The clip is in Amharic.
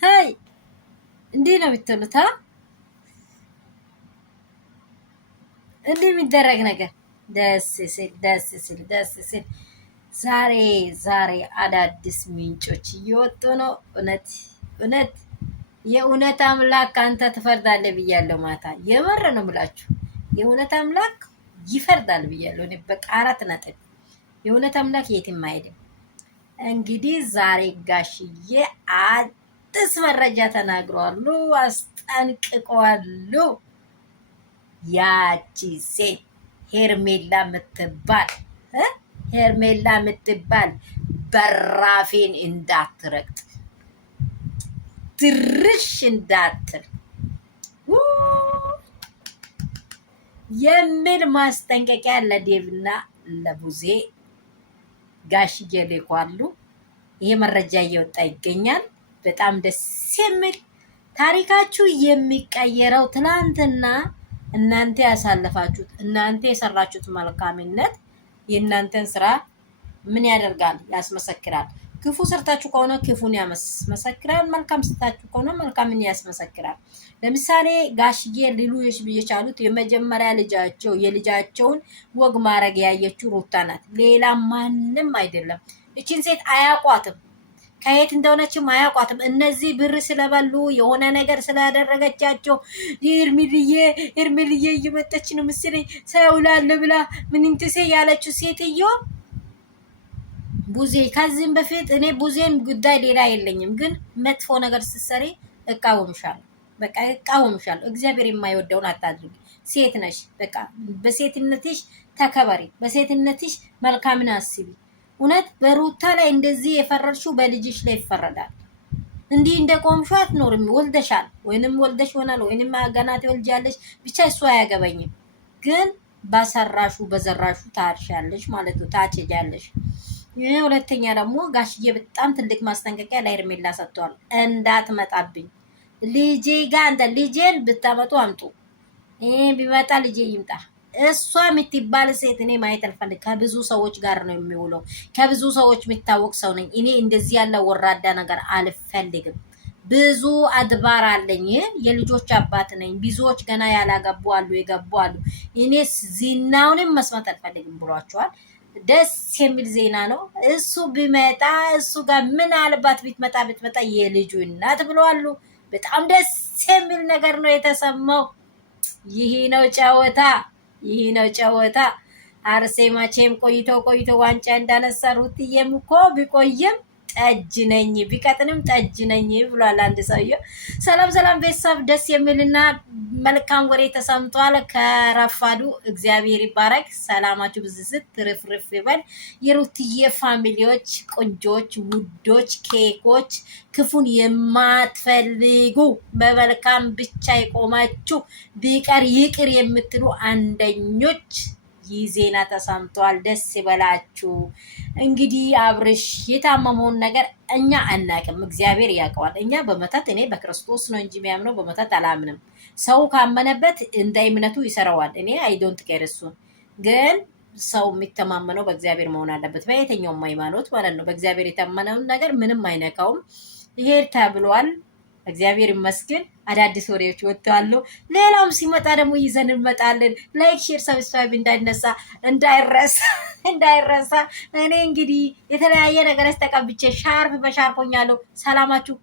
ሀይ እንዲህ ነው የምትሉት? እንዲህ የሚደረግ ነገር ደስ ሲል ደስ ሲል ደስ ሲል። ዛሬ ዛሬ አዳዲስ ምንጮች እየወጡ ነው። እውነት እውነት የእውነት አምላክ አንተ ትፈርዳለህ ብያለሁ። ማታ የመረ ነው የምላችሁ። የእውነት አምላክ ይፈርዳል ብያለሁ። እኔ በቃ 4 ነጥብ። የእውነት አምላክ የትም አይሄድም። እንግዲህ ዛሬ ጋሽዬ አዲስ መረጃ ተናግረዋሉ፣ አስጠንቅቀዋሉ። ያቺ ሴት ሄርሜላ የምትባል በራፌን እንዳትረግጥ ድርሽ እንዳትል የሚል ማስጠንቀቂያ ለዴቭና ለቡዜ ጋሽዬ ልኳሉ። ይሄ መረጃ እየወጣ ይገኛል። በጣም ደስ የሚል ታሪካችሁ የሚቀየረው ትናንትና እናንተ ያሳለፋችሁት እናንተ የሰራችሁት መልካምነት የእናንተን ስራ ምን ያደርጋል? ያስመሰክራል። ክፉ ሰርታችሁ ከሆነ ክፉን ያስመሰክራል። መልካም ሰርታችሁ ከሆነ መልካምን ያስመሰክራል። ለምሳሌ ጋሽዬ ሊሉ የቻሉት የመጀመሪያ የልጃቸውን ወግ ማድረግ ያየችው ሩታ ናት። ሌላ ማንም አይደለም። እቺን ሴት አያቋትም። ከየት እንደሆነችም አያውቋትም። እነዚህ ብር ስለበሉ የሆነ ነገር ስላደረገቻቸው እርምልዬ እየመጠች ነው ምስለኝ ሰውላለ ብላ ምንንትሴ ያለችው ሴትዮ ቡዜ። ከዚህም በፊት እኔ ቡዜን ጉዳይ ሌላ የለኝም፣ ግን መጥፎ ነገር ስትሰሪ እቃወምሻለሁ። በቃ እቃወምሻለሁ። እግዚአብሔር የማይወደውን አታድርጊ። ሴት ነሽ። በቃ በሴትነትሽ ተከበሪ። በሴትነትሽ መልካምን አስቢ። እውነት በሩታ ላይ እንደዚህ የፈረድሽው በልጅሽ ላይ ይፈረዳል። እንዲህ እንደ ቆምሹ አትኖርም። ወልደሻል፣ ወይንም ወልደሽ ይሆናል፣ ወይንም ገና ትወልጃለሽ። ብቻ እሱ አያገባኝም። ግን በሰራሹ በዘራሹ ታርሻለሽ ማለት ነው፣ ታጭጃለሽ። ሁለተኛ ደግሞ ጋሽዬ በጣም ትልቅ ማስጠንቀቂያ ለሄርሜላ ሰጥቷል። እንዳትመጣብኝ ልጄ ጋር እንደ ልጄን ብታመጡ አምጡ። ቢመጣ ልጄ ይምጣ። እሷ የምትባል ሴት እኔ ማየት አልፈልግ። ከብዙ ሰዎች ጋር ነው የሚውለው። ከብዙ ሰዎች የሚታወቅ ሰው ነኝ እኔ። እንደዚህ ያለ ወራዳ ነገር አልፈልግም። ብዙ አድባር አለኝ። የልጆች አባት ነኝ። ብዙዎች ገና ያላገቡ አሉ፣ የገቡ አሉ። እኔ ዜናውንም መስማት አልፈልግም ብሏቸዋል። ደስ የሚል ዜና ነው። እሱ ቢመጣ እሱ ጋር ምናልባት ብትመጣ የልጁ እናት ብለዋሉ። በጣም ደስ የሚል ነገር ነው የተሰማው። ይሄ ነው ጨዋታ። ይህ ነው ጨዋታ። አርሴማቼም ቆይቶ ዋንጫ እንዳነሳ ሩትዬም እኮ ቢቆይም ጠጅ ነኝ ቢቀጥንም ጠጅ ነኝ ብሏል አንድ ሰውዬው። ሰላም ቤተሰብ፣ ደስ የሚልና መልካም ወሬ ተሰምቷል። ከረፋዱ እግዚአብሔር ይባረክ። ሰላማችሁ ብዝዝት ትርፍርፍ ይበል። የሩትዬ ፋሚሊዎች፣ ቆንጆች፣ ውዶች፣ ኬኮች፣ ክፉን የማትፈልጉ በመልካም ብቻ የቆማችሁ ቢቀር ይቅር የምትሉ አንደኞች ይህ ዜና ተሰምቷል። ደስ ይበላችሁ። እንግዲህ አብርሽ የታመመውን ነገር እኛ አናቅም፣ እግዚአብሔር ያውቀዋል። እኛ በመተት እኔ በክርስቶስ ነው እንጂ የሚያምነው በመተት አላምንም። ሰው ካመነበት እንደ እምነቱ ይሰራዋል። እኔ አይዶንት ኬር። እሱን ግን ሰው የሚተማመነው በእግዚአብሔር መሆን አለበት፣ በየትኛውም ሃይማኖት ማለት ነው። በእግዚአብሔር የታመነውን ነገር ምንም አይነካውም። ይሄድ ተብሏል። እግዚአብሔር ይመስገን። አዳዲስ ወሬዎች ወጥተዋል። ሌላውም ሲመጣ ደግሞ ይዘን እንመጣለን። ላይክ፣ ሼር፣ ሰብስክራይብ እንዳይረሳ። እኔ እንግዲህ የተለያየ ነገር ተቀብቼ ሻርፕ በሻርፖኛለሁ። ሰላማችሁ